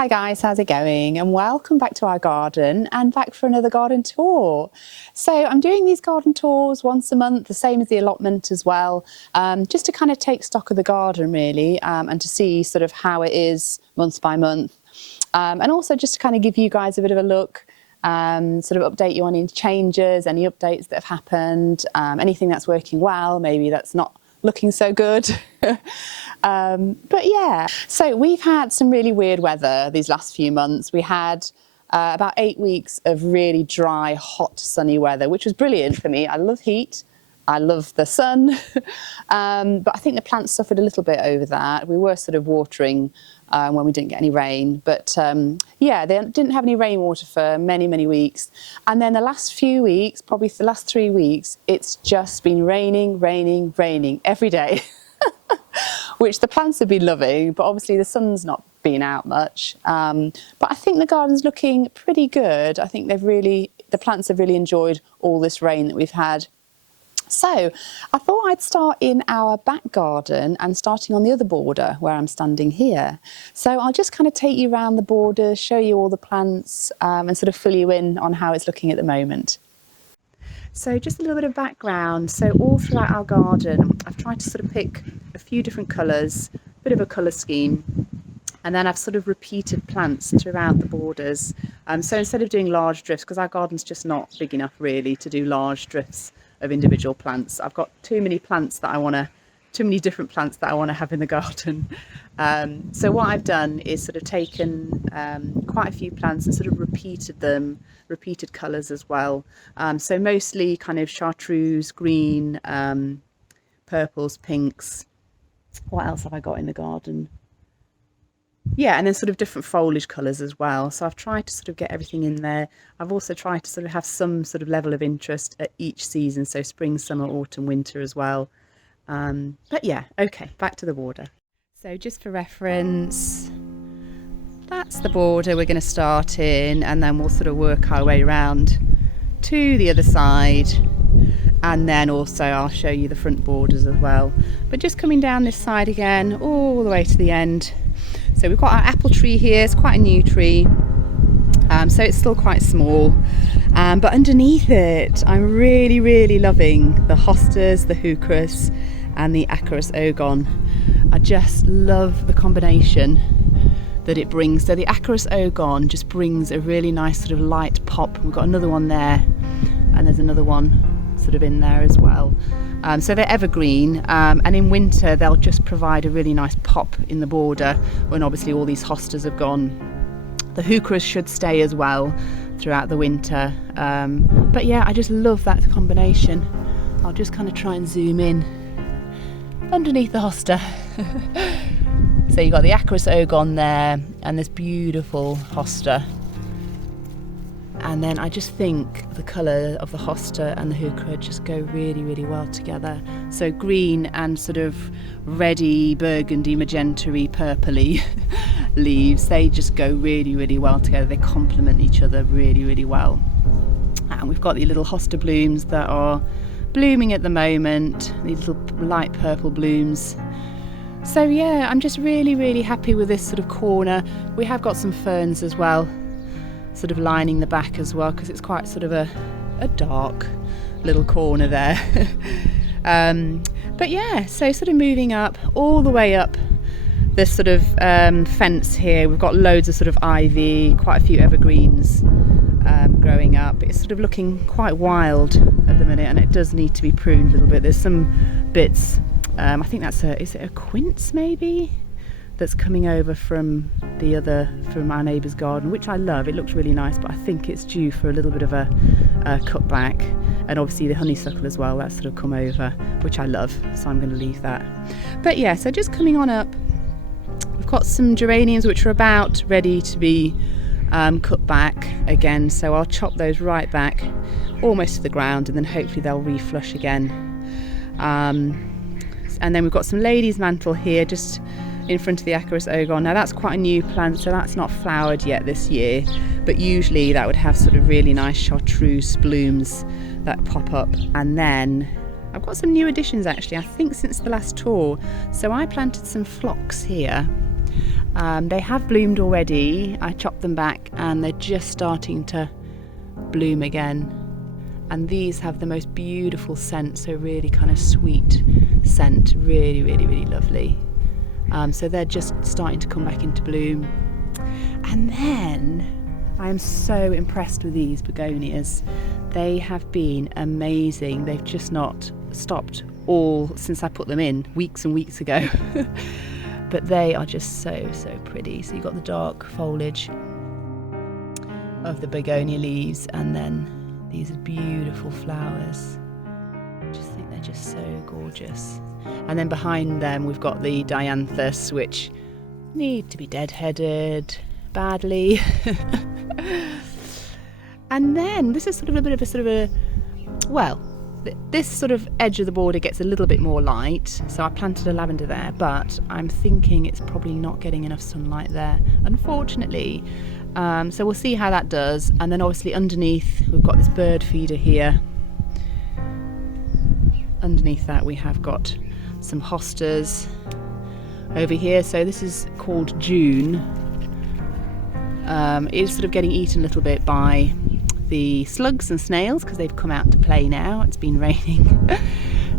Hi guys, how's it going? And welcome back to our garden and back for another garden tour. So I'm doing these garden tours once a month, the same as the allotment as well, just to kind of take stock of the garden really, and to see sort of how it is month by month. And also just to kind of give you guys a bit of a look, sort of update you on any changes, any updates that have happened, anything that's working well, maybe that's not looking so good. But yeah, so we've had some really weird weather these last few months. We had about 8 weeks of really dry, hot, sunny weather, which was brilliant for me. I love heat. I love the sun. But I think the plants suffered a little bit over that. We were sort of watering when we didn't get any rain. But yeah, they didn't have any rainwater for many, many weeks. And then the last few weeks, probably the last 3 weeks, it's just been raining, raining, raining every day. Which the plants have been loving, but obviously the sun's not been out much. But I think the garden's looking pretty good. I think the plants have really enjoyed all this rain that we've had. So I thought I'd start in our back garden and starting on the other border where I'm standing here. So I'll just kind of take you around the border, show you all the plants, and sort of fill you in on how it's looking at the moment. So just a little bit of background. So all throughout our garden, I've tried to sort of pick a few different colours, a bit of a colour scheme, and then I've sort of repeated plants throughout the borders. So instead of doing large drifts, because our garden's just not big enough really to do large drifts of individual plants, I've got too many different plants that I want to have in the garden. So what I've done is sort of taken quite a few plants and sort of repeated colours as well. So mostly kind of chartreuse, green, purples, pinks. What else have I got in the garden? Yeah, and then sort of different foliage colours as well. So I've tried to sort of get everything in there. I've also tried to sort of have some sort of level of interest at each season. So spring, summer, autumn, winter as well. But yeah, okay, back to the border. So just for reference, that's the border we're going to start in, and then we'll sort of work our way around to the other side, and then also I'll show you the front borders as well. But just coming down this side again all the way to the end. So we've got our apple tree here. It's quite a new tree, so it's still quite small, but underneath it I'm really loving the hostas, the heucheras and the Acarus ogon. I just love the combination that it brings. So the Acarus ogon just brings a really nice sort of light pop. We've got another one there, and there's another one sort of in there as well. So they're evergreen, and in winter they'll just provide a really nice pop in the border when obviously all these hostas have gone. The heucheras should stay as well throughout the winter, but yeah, I just love that combination. I'll just kind of try and zoom in underneath the hosta. So you've got the Acarus ogon there and this beautiful hosta. And then I just think the colour of the hosta and the heuchera just go really well together. So green and sort of reddy, burgundy, magenta-y, purpley leaves, they just go really well together. They complement each other really well. And we've got the little hosta blooms that are blooming at the moment, these little light purple blooms. So yeah, I'm just really happy with this sort of corner. We have got some ferns as well, sort of lining the back as well, because it's quite sort of a dark little corner there. But yeah, so sort of moving up all the way up this sort of fence here, we've got loads of sort of ivy, quite a few evergreens growing up. It's sort of looking quite wild at the minute, and it does need to be pruned a little bit. There's some bits, I think that's is it a quince maybe, that's coming over from our neighbour's garden, which I love. It looks really nice, but I think it's due for a little bit of a cut back. And obviously the honeysuckle as well, that's sort of come over, which I love, so I'm going to leave that. But yeah, so just coming on up, we've got some geraniums which are about ready to be cut back again, so I'll chop those right back almost to the ground, and then hopefully they'll reflush again. And then we've got some lady's mantle here just in front of the Acarus ogon. Now that's quite a new plant, so that's not flowered yet this year, but usually that would have sort of really nice chartreuse blooms that pop up. And then I've got some new additions actually, I think since the last tour. So I planted some phlox here, They have bloomed already. I chopped them back and they're just starting to bloom again. And these have the most beautiful scent, so really kind of sweet scent, really, really, really lovely. So they're just starting to come back into bloom. And then I am so impressed with these begonias. They have been amazing. They've just not stopped all since I put them in weeks and weeks ago. But they are just so, so pretty. So you've got the dark foliage of the begonia leaves, and then these beautiful flowers. I just think they're just so gorgeous. And then behind them we've got the dianthus, which need to be deadheaded badly. And then this is sort of a bit of a well, this sort of edge of the border gets a little bit more light, so I planted a lavender there, but I'm thinking it's probably not getting enough sunlight there, unfortunately. So we'll see how that does. And then obviously underneath we've got this bird feeder here. Underneath that we have got some hostas over here. So this is called June. It's sort of getting eaten a little bit by the slugs and snails because they've come out to play now. It's been raining.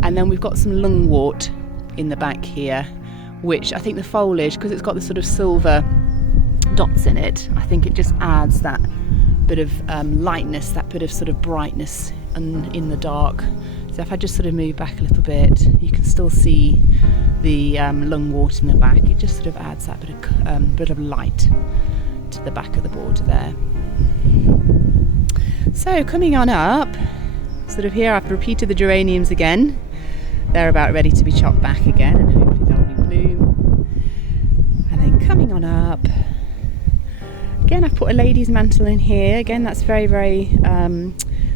And then we've got some lungwort in the back here, which I think the foliage, because it's got the sort of silver dots in it, I think it just adds that bit of lightness, that bit of sort of brightness in the dark. So if I just sort of move back a little bit, you can still see the lungwort in the back. It just sort of adds that bit of light to the back of the border there. So coming on up, sort of here I've repeated the geraniums again. They're about ready to be chopped back again, and hopefully they'll be bloom. And then coming on up, again I've put a lady's mantle in here. Again, that's very, very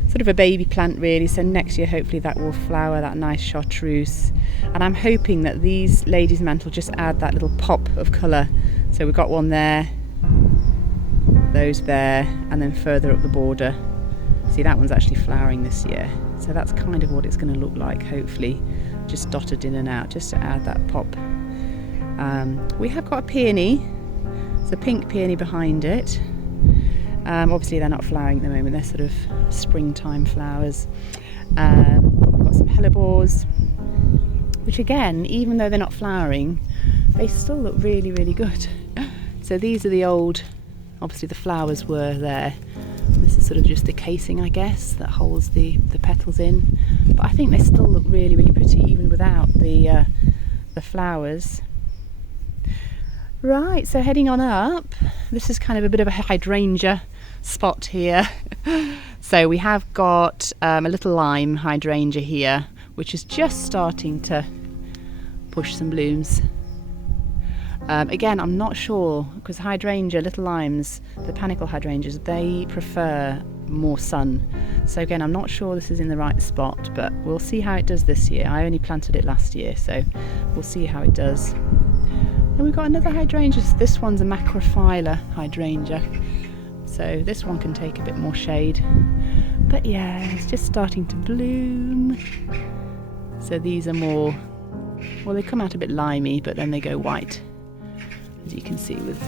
sort of a baby plant really, so next year hopefully that will flower, that nice chartreuse. And I'm hoping that these ladies mantle just add that little pop of colour. So we've got one there, those there, and then further up the border. See, that one's actually flowering this year, so that's kind of what it's going to look like, hopefully, just dotted in and out, just to add that pop. We have got a peony, it's a pink peony behind it. Obviously they're not flowering at the moment, they're sort of springtime flowers. We've got some hellebores, which again, even though they're not flowering, they still look really, really good. So these are the old, obviously the flowers were there. This is sort of just the casing, I guess, that holds the petals in. But I think they still look really, really pretty even without the flowers. Right, so heading on up, this is kind of a bit of a hydrangea spot here. So we have got a little lime hydrangea here, which is just starting to push some blooms. Again, I'm not sure, because hydrangea, little limes, the panicle hydrangeas, they prefer more sun. So again, I'm not sure this is in the right spot, but we'll see how it does this year. I only planted it last year, so we'll see how it does. And we've got another hydrangea. This one's a macrophylla hydrangea, so this one can take a bit more shade. But yeah, it's just starting to bloom. So these are more, well, they come out a bit limey, but then they go white, as you can see with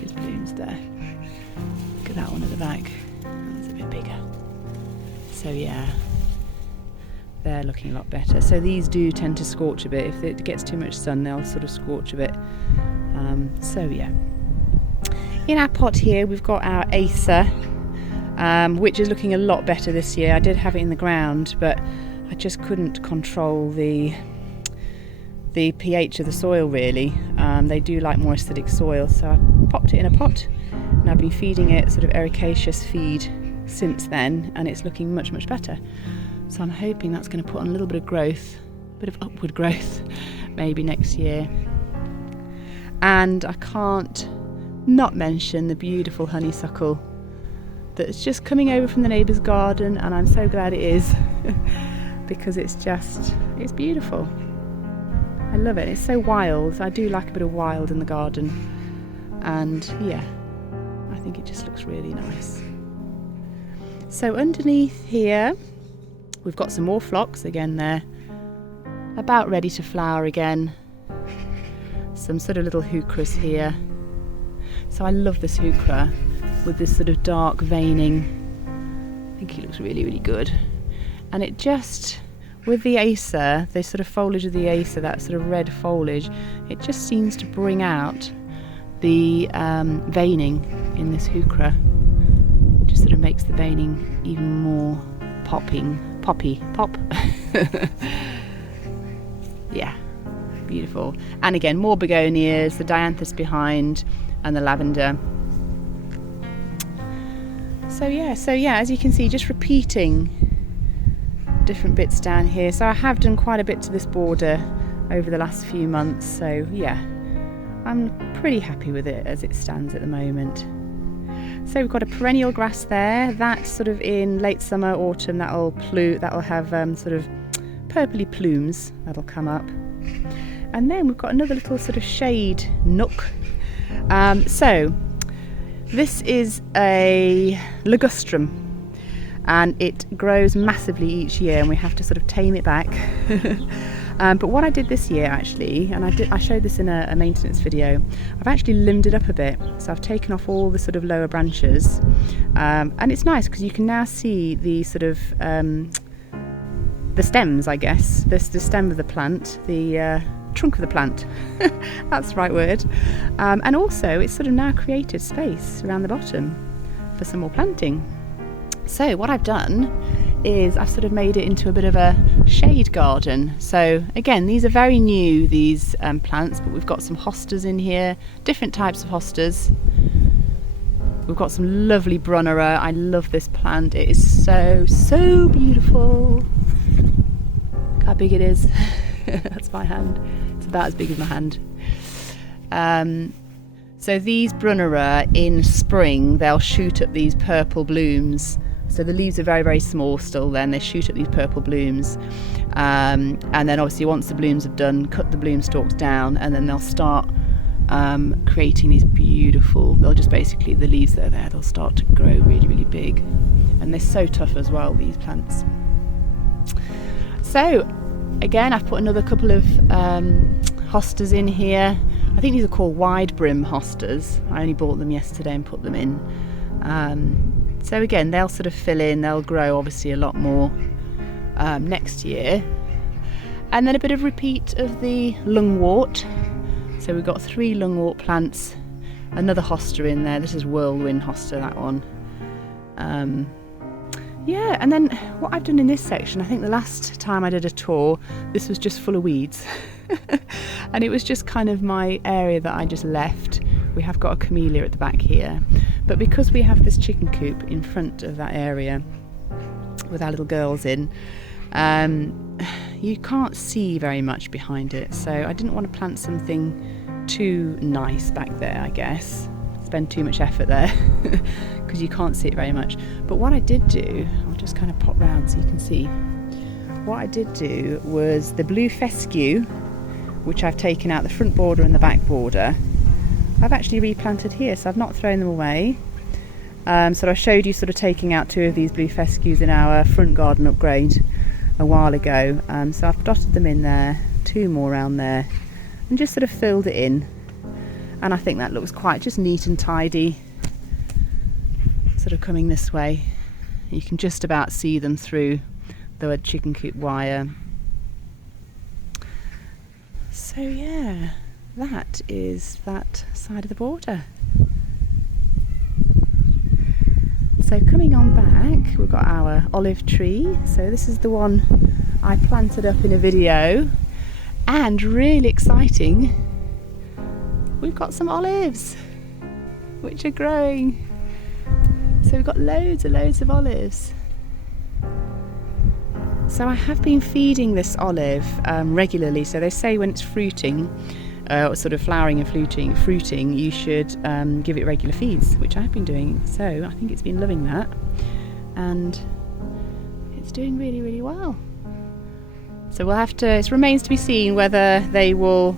those blooms there. Look at that one at the back, that's a bit bigger. So yeah, they're looking a lot better. So these do tend to scorch a bit. If it gets too much sun, they'll sort of scorch a bit. So yeah. In our pot here, we've got our Acer, which is looking a lot better this year. I did have it in the ground, but I just couldn't control the pH of the soil really. They do like more acidic soil, so I popped it in a pot and I've been feeding it sort of ericaceous feed since then, and it's looking much, much better. So I'm hoping that's going to put on a little bit of growth, a bit of upward growth, maybe next year. And I can't not mention the beautiful honeysuckle that's just coming over from the neighbour's garden, and I'm so glad it is because it's beautiful. I love it. It's so wild. I do like a bit of wild in the garden, and yeah, I think it just looks really nice. So underneath here we've got some more phlox. Again, they're about ready to flower again. Some sort of little heucheras here. So I love this heuchera with this sort of dark veining. I think he looks really, really good. And it just, with the acer, the sort of foliage of the acer, that sort of red foliage, it just seems to bring out the veining in this heuchera. Just sort of makes the veining even more pop. Yeah, beautiful. And again, more begonias, the dianthus behind, and the lavender. So yeah, as you can see, just repeating different bits down here. So I have done quite a bit to this border over the last few months, so yeah, I'm pretty happy with it as it stands at the moment. So we've got a perennial grass there, that sort of in late summer, autumn, that'll have sort of purpley plumes that'll come up. And then we've got another little sort of shade nook. So this is a ligustrum, and it grows massively each year, and we have to sort of tame it back. But what I did this year actually, and I showed this in a maintenance video, I've actually limbed it up a bit. So I've taken off all the sort of lower branches, and it's nice because you can now see the sort of the stems, I guess, the stem of the plant, the trunk of the plant. That's the right word. And also it's sort of now created space around the bottom for some more planting. So what I've done is I've sort of made it into a bit of a shade garden. So again, these are very new, these plants, but we've got some hostas in here, different types of hostas. We've got some lovely brunnera. I love this plant. It is so beautiful. Look how big it is. That's my hand. It's about as big as my hand. So these brunnera, in spring, they'll shoot up these purple blooms. So the leaves are very, very small still then. They shoot up these purple blooms. And then obviously once the blooms have done, cut the bloom stalks down, and then they'll start creating these beautiful, they'll just basically, the leaves that are there, they'll start to grow really, really big. And they're so tough as well, these plants. So again, I've put another couple of hostas in here. I think these are called wide brim hostas. I only bought them yesterday and put them in. So again, they'll sort of fill in, they'll grow obviously a lot more next year. And then a bit of repeat of the lungwort. So we've got 3 lungwort plants, another hosta in there. This is whirlwind hosta, that one. Yeah, and then what I've done in this section, I think the last time I did a tour, this was just full of weeds. And it was just kind of my area that I just left. We have got a camellia at the back here, but because we have this chicken coop in front of that area with our little girls in, you can't see very much behind it, so I didn't want to plant something too nice back there, I guess, spend too much effort there because you can't see it very much. But what I did do, I'll just kind of pop round so you can see, what I did do was the blue fescue, which I've taken out the front border and the back border, I've actually replanted here, so I've not thrown them away. So I showed you sort of taking out 2 of these blue fescues in our front garden upgrade a while ago. So I've dotted them in there, 2 more around there, and just sort of filled it in. And I think that looks quite just neat and tidy, sort of coming this way. You can just about see them through the chicken coop wire. So yeah, that is that side of the border. So coming on back, we've got our olive tree. So this is the one I planted up in a video, and really exciting, we've got some olives which are growing. So we've got loads of olives. So I have been feeding this olive regularly. So they say when it's fruiting, sort of flowering and fruiting, you should give it regular feeds, which I've been doing. So I think it's been loving that, and it's doing really, really well. So we'll have to, it remains to be seen whether they will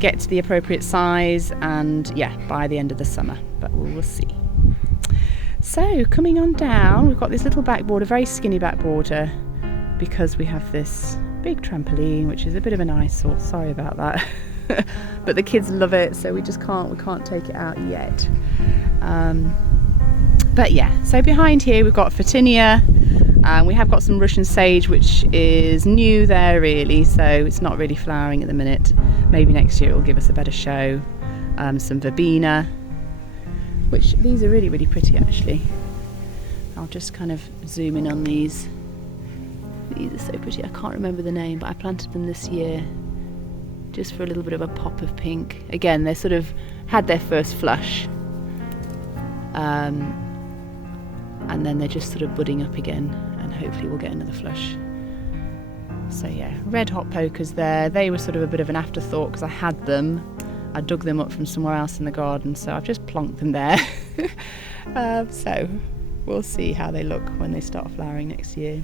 get to the appropriate size, and yeah, by the end of the summer, but we'll see. So coming on down, we've got this little back border, very skinny back border, because we have this big trampoline, which is a bit of an eyesore. Sorry about that. but the kids love it, so we can't take it out yet. But yeah, so behind here we've got Photinia. We have got some Russian sage, which is new there really, so it's not really flowering at the minute. Maybe next year it will give us a better show. Some verbena, which these are really, really pretty actually. I'll just kind of zoom in on these. These are so pretty. I can't remember the name, but I planted them this year just for a little bit of a pop of pink. Again, they sort of had their first flush. And then they're just sort of budding up again, and hopefully we'll get another flush. So yeah, red hot pokers there. They were sort of a bit of an afterthought because I had them. I dug them up from somewhere else in the garden, so I've just plonked them there. So we'll see how they look when they start flowering next year.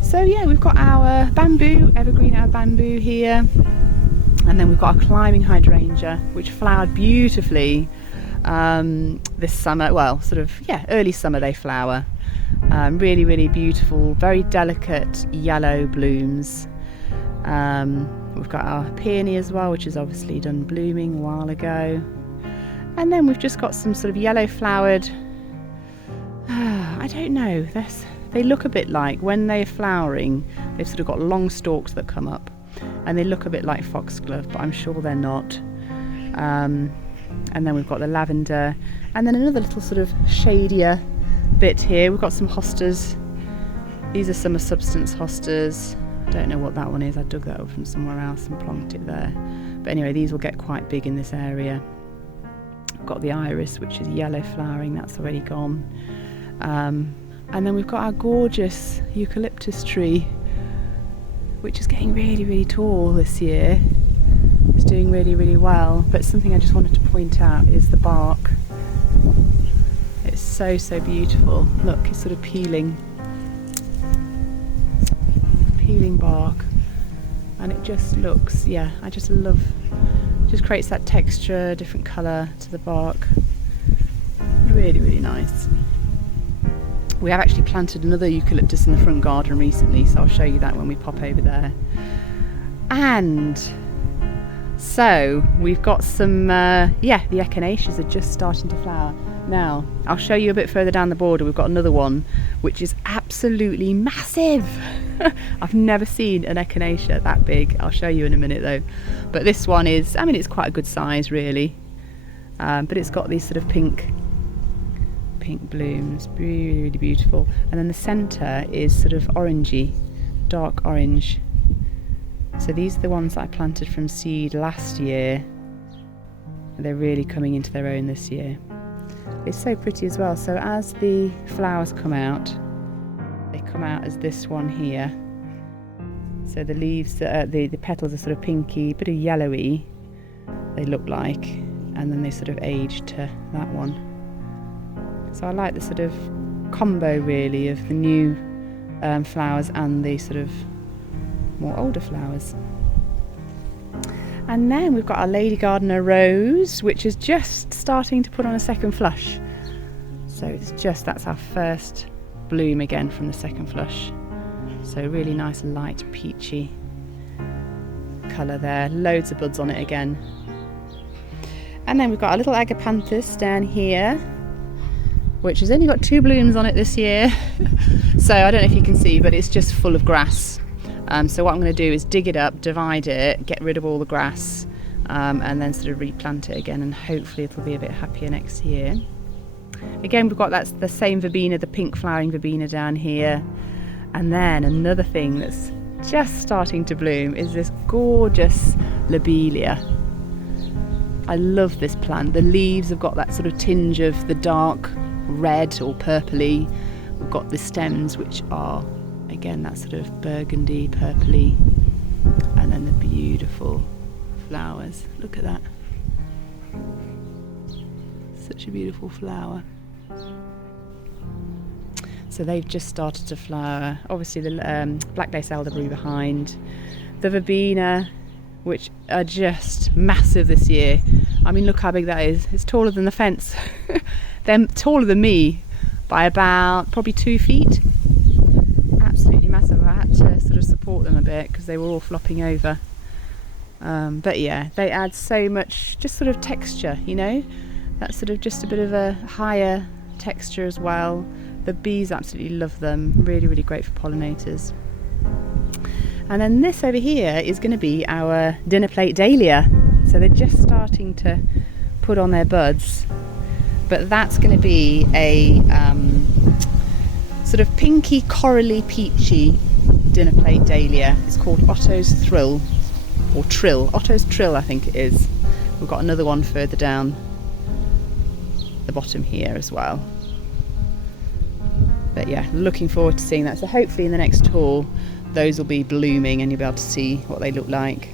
So yeah, we've got our bamboo, evergreen our bamboo here, and then we've got our climbing hydrangea, which flowered beautifully this summer. Well, sort of, yeah, early summer they flower. Really, really beautiful, very delicate yellow blooms. We've got our peony as well, which has obviously done blooming a while ago. And then we've just got some sort of yellow flowered, I don't know, they look a bit like, when they're flowering, they've sort of got long stalks that come up, and they look a bit like foxglove, but I'm sure they're not. And then we've got the lavender, and then another little sort of shadier bit here. We've got some hostas. These are summer substance hostas. I don't know what that one is. I dug that up from somewhere else and plonked it there. But anyway, these will get quite big in this area. We've got the iris, which is yellow flowering. That's already gone. And then we've got our gorgeous eucalyptus tree, which is getting really, really tall this year. It's doing really, really well. But something I just wanted to point out is the bark. It's so, so beautiful. Look, it's sort of peeling bark, and it just looks, yeah, I just love, just creates that texture, different colour to the bark. Really, really nice. We have actually planted another eucalyptus in the front garden recently, so I'll show you that when we pop over there. And so we've got some, the echinaceas are just starting to flower. Now, I'll show you a bit further down the border. We've got another one, which is absolutely massive. I've never seen an echinacea that big. I'll show you in a minute though. But this one is, I mean, it's quite a good size really. But it's got these sort of pink blooms, really, really beautiful. And then the centre is sort of orangey, dark orange. So these are the ones that I planted from seed last year. They're really coming into their own this year. It's so pretty as well. So as the flowers come out, they come out as this one here. So the leaves, the petals are sort of pinky, bit of yellowy, they look like, and then they sort of age to that one. So I like the sort of combo really of the new flowers and the sort of more older flowers. And then we've got our Lady Gardener rose, which is just starting to put on a second flush. So it's just, that's our first bloom again from the second flush. So really nice light peachy colour there, loads of buds on it again. And then we've got a little agapanthus down here, which has only got 2 blooms on it this year. So I don't know if you can see, but it's just full of grass. So what I'm going to do is dig it up, divide it, get rid of all the grass, and then sort of replant it again, and hopefully it'll be a bit happier next year. Again, we've got that's the same verbena, the pink flowering verbena down here. And then another thing that's just starting to bloom is this gorgeous lobelia. I love this plant. The leaves have got that sort of tinge of the dark red or purpley. We've got the stems, which are again that sort of burgundy purpley, and then the beautiful flowers. Look at that, such a beautiful flower. So they've just started to flower. Obviously the black lace elderberry behind, the verbena, which are just massive this year. I mean, look how big that is. It's taller than the fence. They're taller than me by about probably 2 feet. Absolutely massive. I had to sort of support them a bit because they were all flopping over. But yeah, they add so much just sort of texture, you know, that's sort of just a bit of a higher texture as well. The bees absolutely love them, really, really great for pollinators. And then this over here is going to be our dinner plate dahlia. So they're just starting to put on their buds, but that's going to be a sort of pinky, corally, peachy dinner plate dahlia. It's called Otto's Thrill, or Trill. Otto's Trill, I think it is. We've got another one further down the bottom here as well. But yeah, looking forward to seeing that. So hopefully in the next tour those will be blooming and you'll be able to see what they look like.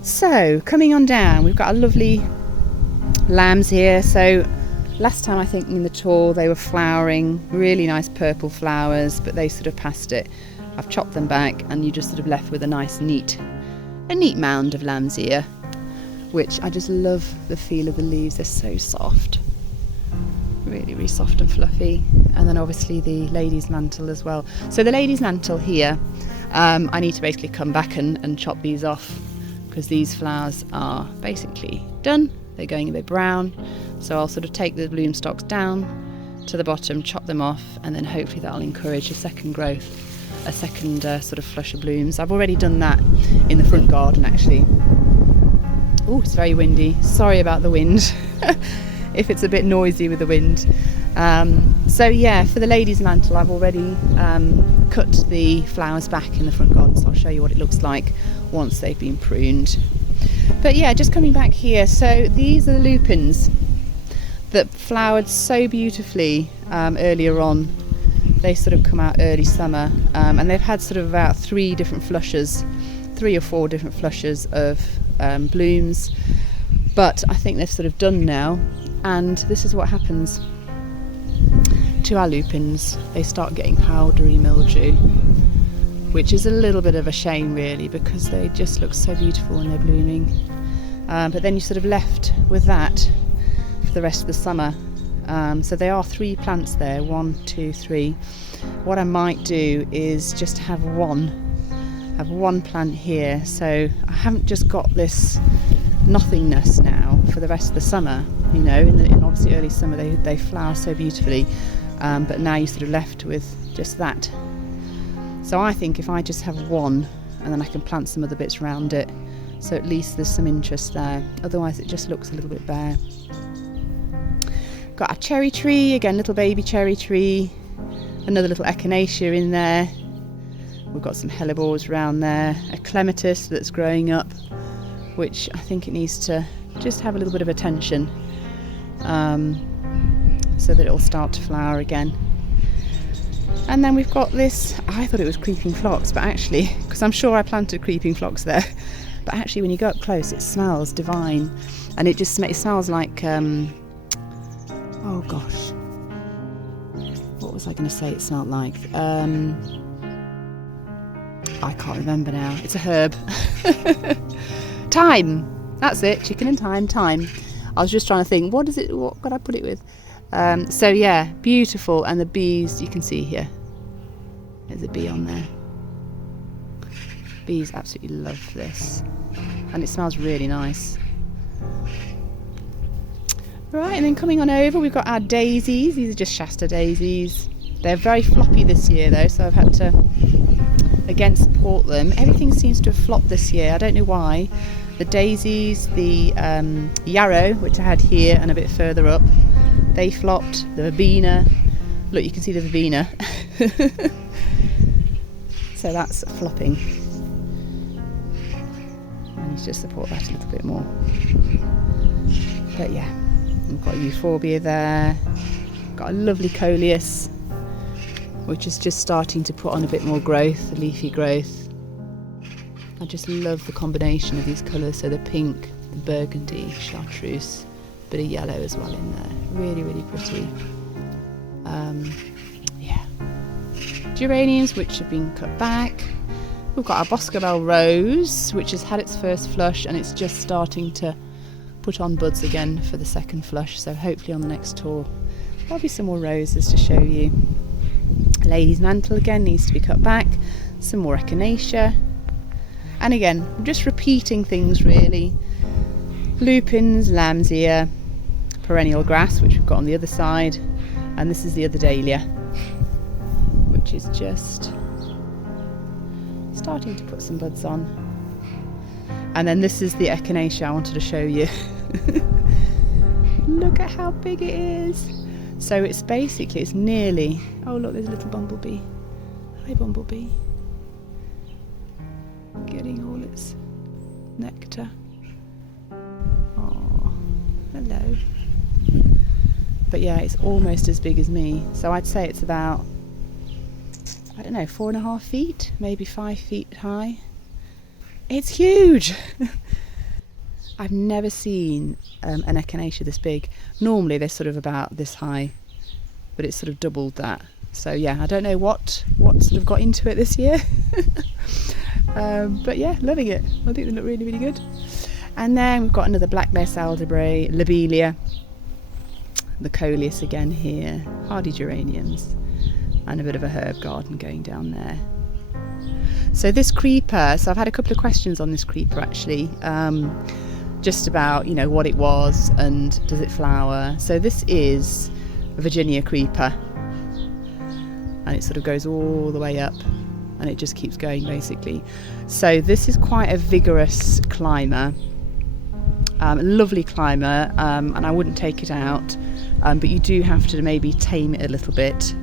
So coming on down, we've got our lovely lambs here. So last time I think in the tour they were flowering, really nice purple flowers, but they sort of passed it. I've chopped them back and you're just sort of left with a nice neat mound of lamb's ear, which I just love the feel of the leaves. They're so soft, really, really soft and fluffy. And then obviously the lady's mantle as well. So the lady's mantle here, I need to basically come back and chop these off because these flowers are basically done. They're going a bit brown. So I'll sort of take the bloom stalks down to the bottom, chop them off, and then hopefully that'll encourage a second growth, a second sort of flush of blooms. I've already done that in the front garden actually. Oh, it's very windy. Sorry about the wind. If it's a bit noisy with the wind. So yeah, for the lady's mantle I've already cut the flowers back in the front garden, so I'll show you what it looks like once they've been pruned. But yeah, just coming back here, so these are the lupins that flowered so beautifully earlier on. They sort of come out early summer, and they've had sort of about 3 or 4 different flushes of blooms, but I think they've sort of done now. And this is what happens to our lupins. They start getting powdery mildew, which is a little bit of a shame really, because they just look so beautiful when they're blooming. But then you're sort of left with that for the rest of the summer. So there are 3 plants there, 1, 2, 3. What I might do is just have one plant here, so I haven't just got this nothingness now for the rest of the summer. You know, in obviously early summer they flower so beautifully, but now you're sort of left with just that. So I think if I just have one, and then I can plant some other bits around it, so at least there's some interest there. Otherwise it just looks a little bit bare. Got our cherry tree, again little baby cherry tree, another little echinacea in there. We've got some hellebores around there, a clematis that's growing up, which I think it needs to just have a little bit of attention, so that it'll start to flower again. And then we've got this, I thought it was creeping phlox, but actually, because I'm sure I planted creeping phlox there, but actually when you go up close it smells divine, and it smells like oh gosh, what was I going to say it smelled like? I can't remember now. It's a herb. Thyme. That's it. Chicken and thyme. I was just trying to think, what could I put it with? So yeah, beautiful. And the bees, you can see here. There's a bee on there. Bees absolutely love this. And it smells really nice. Right, and then coming on over, we've got our daisies. These are just Shasta daisies. They're very floppy this year though, so I've had to again support them. Everything seems to have flopped this year. I don't know why. The daisies, the yarrow, which I had here and a bit further up, they flopped. The verbena, look, you can see the verbena. So that's flopping. I need to just support that a little bit more. But yeah, we've got euphorbia there. Got a lovely coleus, which is just starting to put on a bit more growth, leafy growth. I just love the combination of these colours, so the pink, the burgundy, chartreuse, bit of yellow as well in there. Really, really pretty. Yeah. Geraniums, which have been cut back. We've got our Boscobel rose, which has had its first flush and it's just starting to put on buds again for the second flush. So hopefully on the next tour there'll be some more roses to show you. Lady's mantle again needs to be cut back. Some more echinacea. And again, I'm just repeating things really. Lupins, lamb's ear, perennial grass, which we've got on the other side, and this is the other dahlia, which is just starting to put some buds on. And then this is the echinacea I wanted to show you. Look at how big it is. So it's basically, it's nearly, oh look, there's a little bumblebee. Hi bumblebee. Getting all its nectar. Oh, hello. But yeah, it's almost as big as me. So I'd say it's about, I don't know, 4.5 feet, maybe 5 feet high. It's huge. I've never seen an echinacea this big. Normally they're sort of about this high, but it's sort of doubled that. So yeah, I don't know what sort of got into it this year. But yeah, loving it. I think they look really, really good. And then we've got another black lace elderberry, lobelia, the coleus again here, hardy geraniums, and a bit of a herb garden going down there. So this creeper, so I've had a couple of questions on this creeper actually, just about, you know, what it was and does it flower. So this is a Virginia creeper, and it sort of goes all the way up and it just keeps going basically. So this is quite a vigorous climber, lovely climber, and I wouldn't take it out, but you do have to maybe tame it a little bit.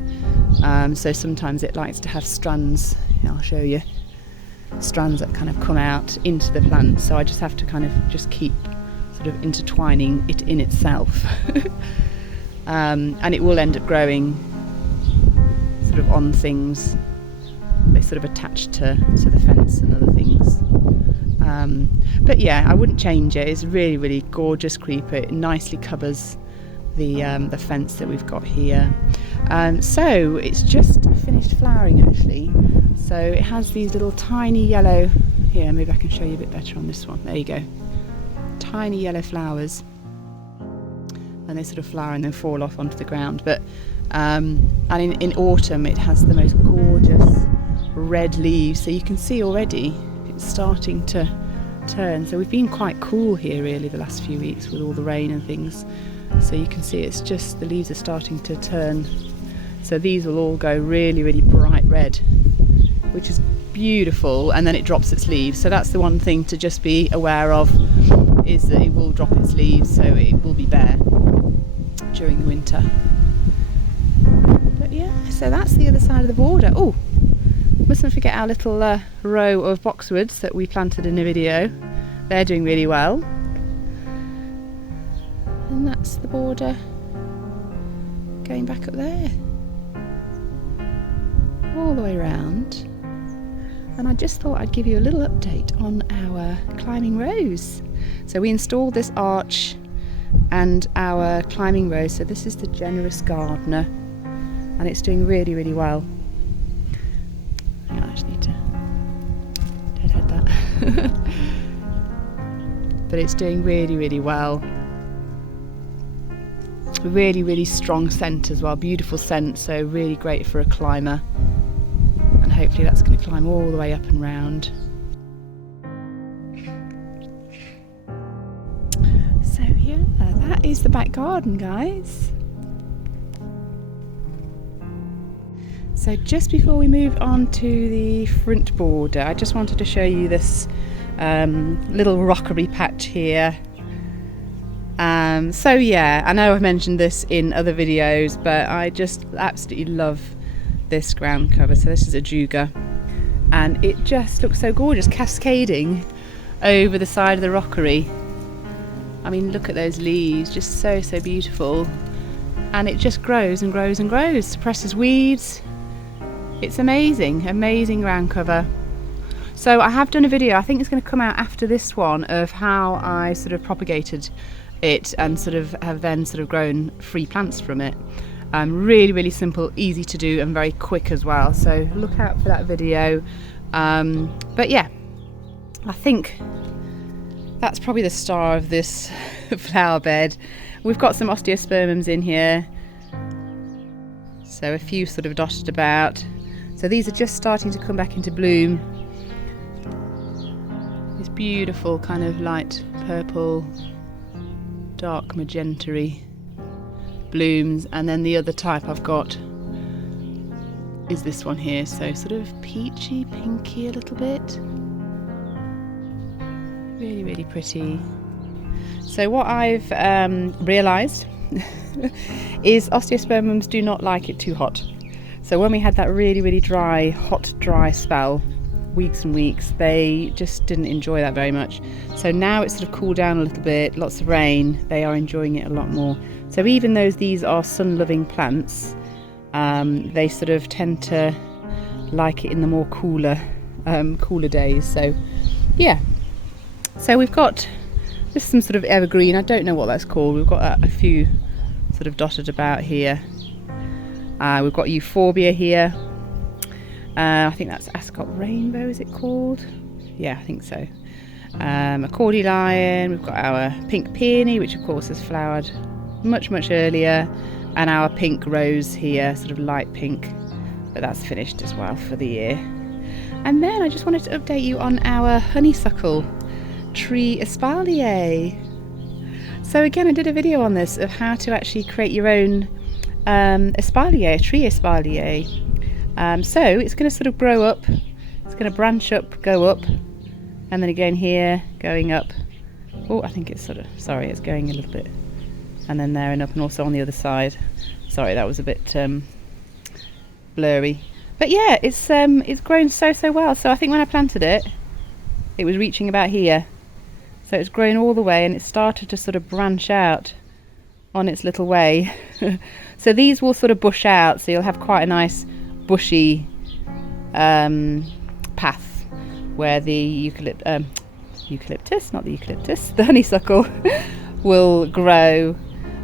So sometimes it likes to have strands, I'll show you, strands that kind of come out into the plant, so I just have to kind of just keep sort of intertwining it in itself. And it will end up growing sort of on things. They sort of attach to the fence and other things. But yeah, I wouldn't change it. It's a really, really gorgeous creeper. It nicely covers the fence that we've got here. So it's just finished flowering actually. So it has these little tiny yellow, here maybe I can show you a bit better on this one, there you go, tiny yellow flowers, and they sort of flower and then fall off onto the ground. But and in autumn it has the most gorgeous red leaves, so you can see already it's starting to turn. So we've been quite cool here really the last few weeks with all the rain and things, so you can see it's just the leaves are starting to turn. So these will all go really, really bright red, which is beautiful, and then it drops its leaves. So that's the one thing to just be aware of, is that it will drop its leaves, so it will be bare during the winter. But yeah, so that's the other side of the border. Oh, mustn't forget our little row of boxwoods that we planted in a video. They're doing really well. And that's the border going back up there, all the way around. And I just thought I'd give you a little update on our climbing rose. So we installed this arch and our climbing rose. So this is the Generous Gardener, and it's doing really, really well. Hang on, I just need to deadhead that. But it's doing really, really well. Really, really strong scent as well, beautiful scent, so really great for a climber. And hopefully that's going to climb all the way up and round. So yeah, that is the back garden, guys. So just before we move on to the front border, I just wanted to show you this little rockery patch here. So yeah, I know I've mentioned this in other videos, but I just absolutely love this ground cover. So this is a Juga, and it just looks so gorgeous, cascading over the side of the rockery. I mean, look at those leaves, just so, so beautiful. And it just grows and grows and grows, suppresses weeds. It's amazing, amazing ground cover. So I have done a video, I think it's going to come out after this one, of how I sort of propagated it and sort of have then sort of grown free plants from it. Really, really simple, easy to do, and very quick as well. So look out for that video. But yeah, I think that's probably the star of this flower bed. We've got some osteospermums in here, so a few sort of dotted about. So these are just starting to come back into bloom. These beautiful kind of light purple, dark magenta-y blooms, and then the other type I've got is this one here, so sort of peachy, pinky a little bit. Really, really pretty. So what I've realised is osteospermums do not like it too hot. So when we had that really, really dry, hot, dry spell, weeks and weeks, they just didn't enjoy that very much. So now it's sort of cooled down a little bit, lots of rain, they are enjoying it a lot more. So even though these are sun-loving plants, they sort of tend to like it in the more cooler days. So yeah, so we've got just some sort of evergreen, I don't know what that's called, we've got a few sort of dotted about here. We've got euphorbia here. I think that's Ascot Rainbow, is it called? Yeah, I think so. A cordylion, we've got our pink peony, which of course has flowered much, much earlier, and our pink rose here, sort of light pink, but that's finished as well for the year. And then I just wanted to update you on our honeysuckle tree espalier. So again, I did a video on this of how to actually create your own espalier, tree espalier. So it's going to sort of grow up, it's going to branch up, go up, and then again here, going up. Oh, I think it's sort of, sorry, it's going a little bit, and then there and up, and also on the other side. Sorry, that was a bit blurry. But yeah, it's grown so well. So I think when I planted it, it was reaching about here. So it's grown all the way, and it started to sort of branch out on its little way. So these will sort of bush out, so you'll have quite a nice bushy path where the eucalyptus, not the eucalyptus, the honeysuckle will grow.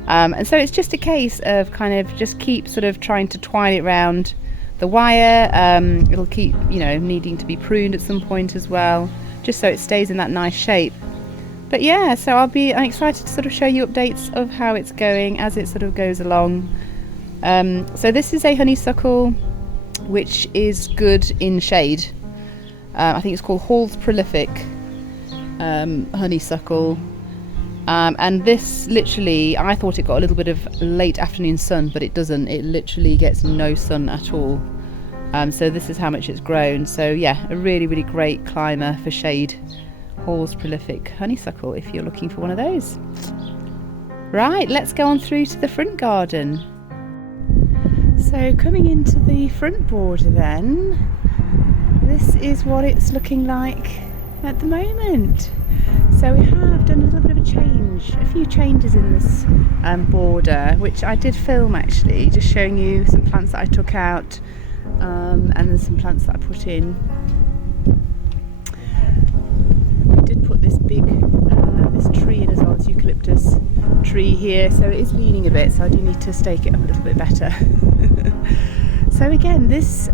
And so it's just a case of kind of just keep sort of trying to twine it round the wire. It'll keep, you know, needing to be pruned at some point as well, just so it stays in that nice shape. But yeah, so I'm excited to sort of show you updates of how it's going as it sort of goes along. So this is a honeysuckle which is good in shade. I think it's called Hall's Prolific honeysuckle. And this literally, I thought it got a little bit of late afternoon sun, but it doesn't. It literally gets no sun at all. So this is how much it's grown. So yeah, a really, really great climber for shade. Hall's Prolific honeysuckle, if you're looking for one of those. Right, let's go on through to the front garden. So coming into the front border then, this is what it's looking like at the moment. So we have done a little bit of a change, a few changes in this border, which I did film actually, just showing you some plants that I took out and then some plants that I put in. We did put this big this tree in as well, this eucalyptus tree here, so it is leaning a bit, so I do need to stake it up a little bit better. So again, this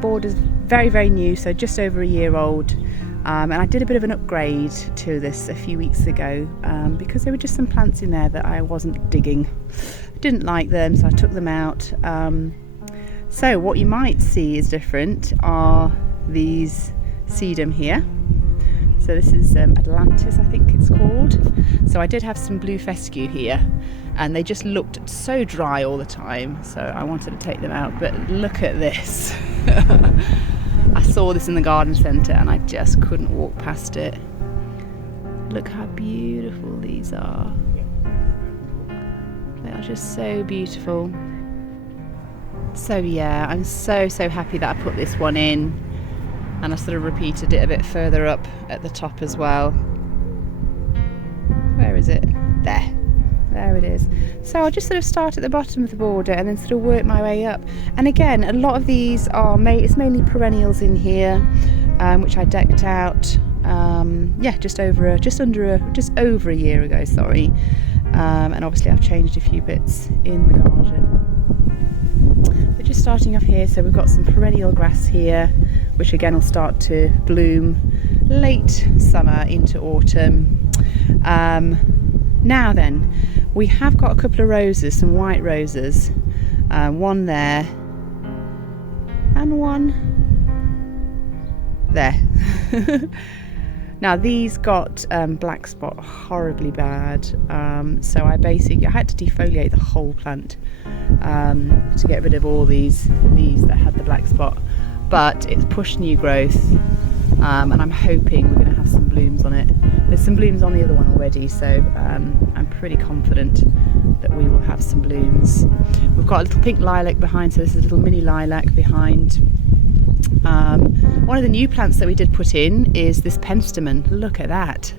border is very, very new, so just over a year old. And I did a bit of an upgrade to this a few weeks ago because there were just some plants in there that I wasn't digging. I didn't like them, so I took them out. So what you might see is different are these sedum here. So this is Atlantis, I think it's called. So I did have some blue fescue here, and they just looked so dry all the time, so I wanted to take them out. But look at this. I saw this in the garden centre and I just couldn't walk past it. Look how beautiful these are. They are just so beautiful. So yeah, I'm so happy that I put this one in, and I sort of repeated it a bit further up at the top as well. Where is it? There it is. So I'll just sort of start at the bottom of the border and then sort of work my way up. And again, a lot of these are it's mainly perennials in here, which I decked out just over a year ago, sorry. And obviously I've changed a few bits in the garden. But just starting off here, so we've got some perennial grass here, which again will start to bloom late summer into autumn. Now then, we have got a couple of roses, some white roses, one there and one there. Now these got black spot horribly bad, so I had to defoliate the whole plant to get rid of all these leaves that had the black spot, but it's pushed new growth, and I'm hoping we're going to have some blooms on it. There's some blooms on the other one already, so I'm pretty confident that we will have some blooms. We've got a little pink lilac behind, so this is a little mini lilac behind. One of the new plants that we did put in is this penstemon. Look at that.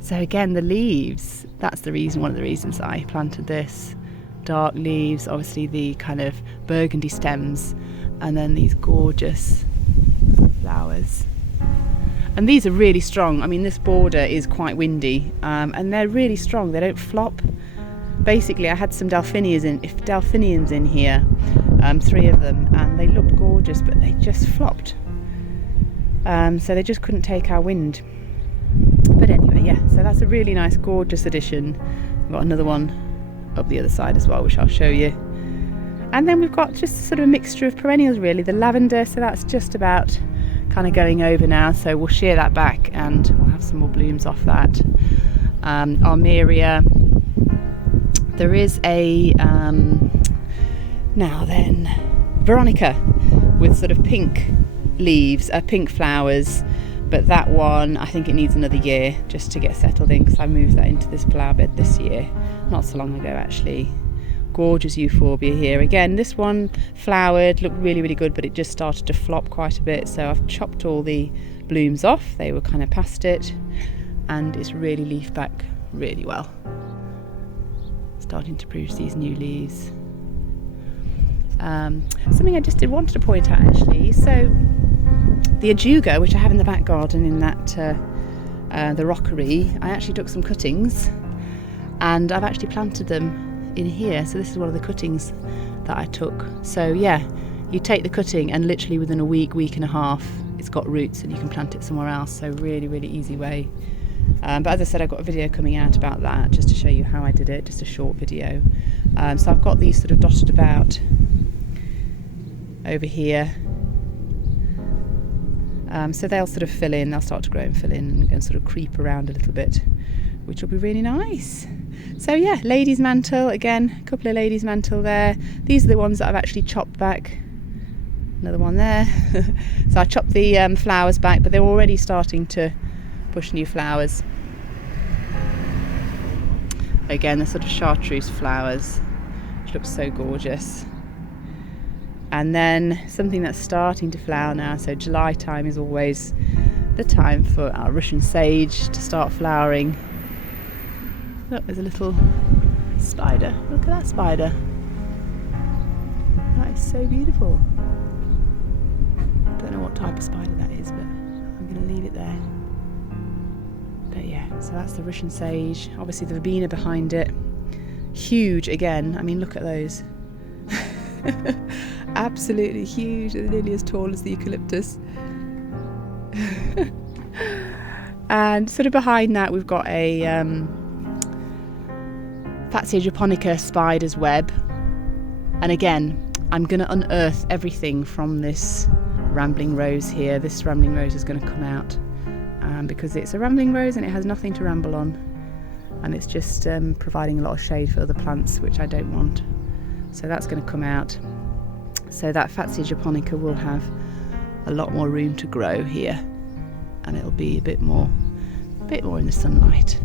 So again, the leaves, that's one of the reasons I planted this. Dark leaves, obviously the kind of burgundy stems, and then these gorgeous flowers. And these are really strong. I mean, this border is quite windy, and they're really strong. They don't flop. Basically, I had some delphiniums in here, 3 of them, and they looked gorgeous, but they just flopped. So they just couldn't take our wind. But anyway, yeah, so that's a really nice, gorgeous addition. We've got another one up the other side as well, which I'll show you. And then we've got just sort of a mixture of perennials, really. The lavender, so that's just about kind of going over now, so we'll shear that back and we'll have some more blooms off that. Armeria. There is a Veronica with sort of pink leaves, pink flowers, but that one I think it needs another year just to get settled in, because I moved that into this flower bed this year, not so long ago actually. Gorgeous euphorbia here. Again, this one flowered, looked really, really good, but it just started to flop quite a bit, so I've chopped all the blooms off. They were kind of past it, and it's really leafed back really well. Starting to produce these new leaves. Something I just wanted to point out actually, so the ajuga, which I have in the back garden in that the rockery, I actually took some cuttings and I've actually planted them in here. So this is one of the cuttings that I took. So yeah, you take the cutting and literally within a week and a half it's got roots and you can plant it somewhere else. So really, really easy way. But as I said, I've got a video coming out about that just to show you how I did it, just a short video. So I've got these sort of dotted about over here. So they'll sort of fill in, they'll start to grow and fill in and sort of creep around a little bit, which will be really nice. So yeah, ladies mantle, again, a couple of ladies mantle there. These are the ones that I've actually chopped back. Another one there. So I chopped the flowers back, but they're already starting to push new flowers. Again, the sort of chartreuse flowers, which looks so gorgeous. And then something that's starting to flower now, so July time is always the time for our Russian sage to start flowering. Look, there's a little spider. Look at that spider. That is so beautiful. I don't know what type of spider that is, but I'm going to leave it there. But yeah, so that's the Russian sage. Obviously the verbena behind it. Huge again. I mean, look at those. Absolutely huge. They're nearly as tall as the eucalyptus. And sort of behind that we've got a Fatsia japonica spider's web. And again, I'm going to unearth everything from this rambling rose here. This rambling rose is going to come out because it's a rambling rose and it has nothing to ramble on, and it's just providing a lot of shade for other plants, which I don't want. So that's going to come out. So that Fatsia japonica will have a lot more room to grow here, and it'll be a bit more in the sunlight.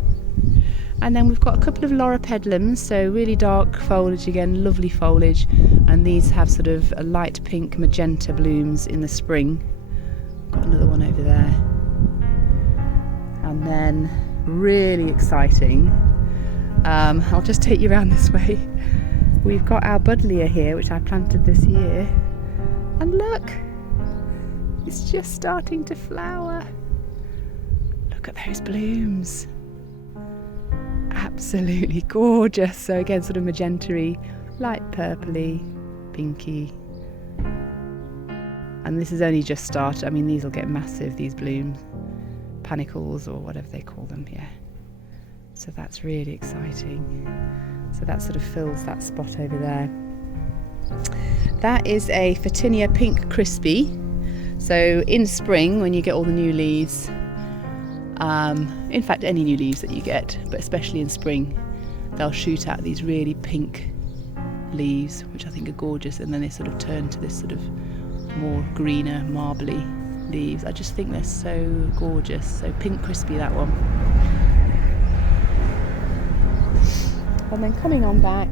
And then we've got a couple of loropetalums, so really dark foliage again, lovely foliage, and these have sort of a light pink magenta blooms in the spring. Got another one over there. And then really exciting, I'll just take you around this way. We've got our buddleia here, which I planted this year, and look, it's just starting to flower. Look at those blooms. Absolutely gorgeous. So again, sort of magenta-y, light purpley, pinky. And this has only just started. I mean, these will get massive, these blooms. Panicles or whatever they call them, yeah. So that's really exciting. So that sort of fills that spot over there. That is a Photinia pink crispy. So in spring, when you get all the new leaves, in fact any new leaves that you get, but especially in spring, they'll shoot out these really pink leaves, which I think are gorgeous, and then they sort of turn to this sort of more greener, marbly leaves. I just think they're so gorgeous. So pink crispy, that one. And then coming on back,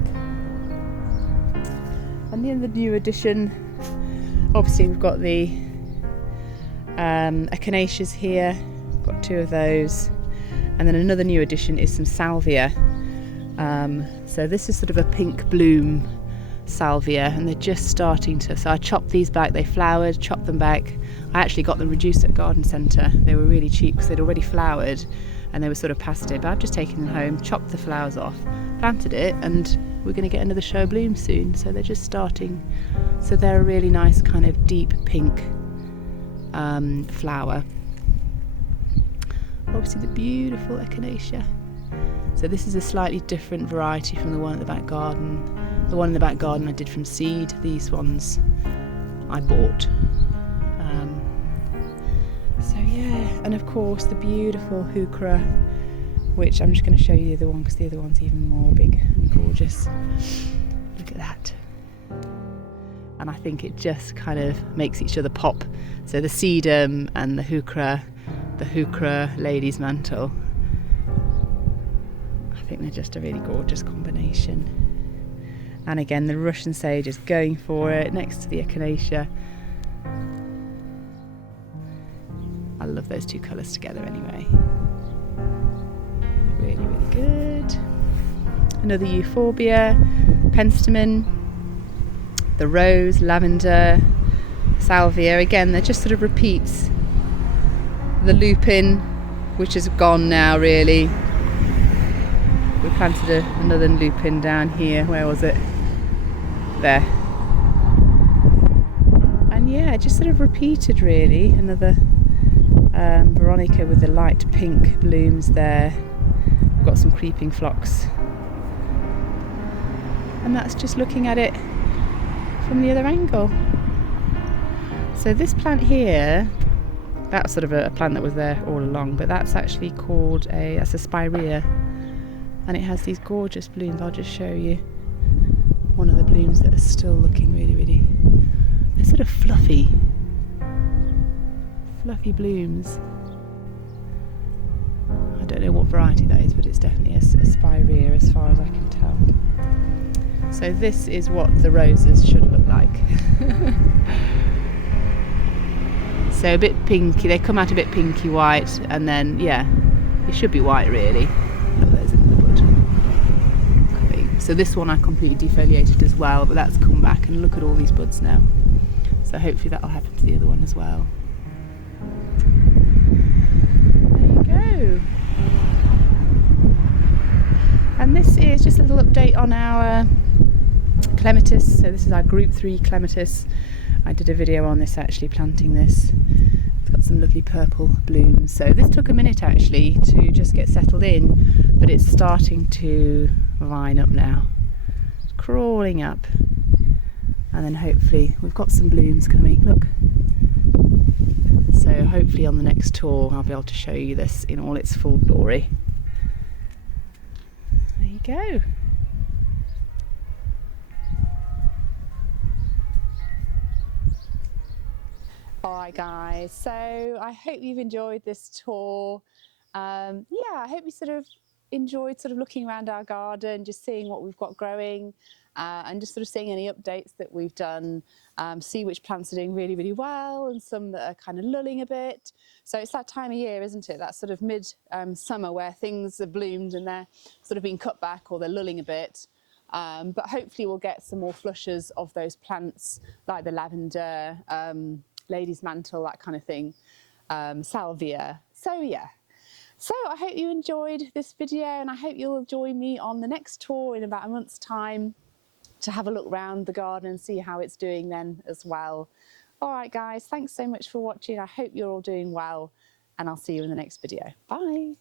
and then the new addition, obviously we've got the echinaceas here, got 2 of those, and then another new addition is some salvia. So this is sort of a pink bloom salvia, and they're just starting to, so I chopped these back, they flowered, chopped them back. I actually got them reduced at a garden centre. They were really cheap because they'd already flowered and they were sort of past it, but I've just taken them home, chopped the flowers off, planted it, and we're going to get another show of bloom soon. So they're just starting, so they're a really nice kind of deep pink flower. Obviously the beautiful echinacea. So this is a slightly different variety from the one at the back garden. The one in the back garden I did from seed. These ones I bought. So yeah, and of course the beautiful heuchera, which I'm just going to show you the other one because the other one's even more big and gorgeous. Look at that. And I think it just kind of makes each other pop. So the sedum and the heuchera lady's mantle, I think they're just a really gorgeous combination. And again, the Russian sage is going for it next to the echinacea. I love those 2 colours together anyway. Really, really good. Another euphorbia, penstemon, the rose, lavender, salvia. Again, they're just sort of repeats. The lupin, which is gone now really. We planted another lupin down here. Where was it? There. And yeah, just sort of repeated really. Another Veronica with the light pink blooms there. We've got some creeping phlox. And that's just looking at it from the other angle. So this plant here, that's sort of a plant that was there all along, but that's actually called that's a spirea, and it has these gorgeous blooms. I'll just show you one of the blooms that are still looking really, really, they're sort of fluffy blooms. I don't know what variety that is, but it's definitely a spirea as far as I can tell. So this is what the roses should look like. So a bit pinky, they come out a bit pinky white, and then yeah, it should be white really. Look, there's in the bud. So this one I completely defoliated as well, but that's come back, and look at all these buds now. So hopefully that'll happen to the other one as well. There you go. And this is just a little update on our clematis. So this is our group 3 clematis. I did a video on this actually, planting this. It's got some lovely purple blooms. So this took a minute actually to just get settled in, but it's starting to vine up now. It's crawling up. And then hopefully we've got some blooms coming, look. So hopefully on the next tour I'll be able to show you this in all its full glory. There you go. Alright guys, so I hope you've enjoyed this tour. Yeah, I hope you sort of enjoyed sort of looking around our garden, just seeing what we've got growing, and just sort of seeing any updates that we've done, see which plants are doing really, really well and some that are kind of lulling a bit. So it's that time of year, isn't it? That sort of mid-summer where things have bloomed and they're sort of being cut back or they're lulling a bit. But hopefully we'll get some more flushes of those plants like the lavender, lady's mantle, that kind of thing, salvia. So yeah, so I hope you enjoyed this video, and I hope you'll join me on the next tour in about a month's time to have a look around the garden and see how it's doing then as well. All right guys, thanks so much for watching. I hope you're all doing well, and I'll see you in the next video. Bye.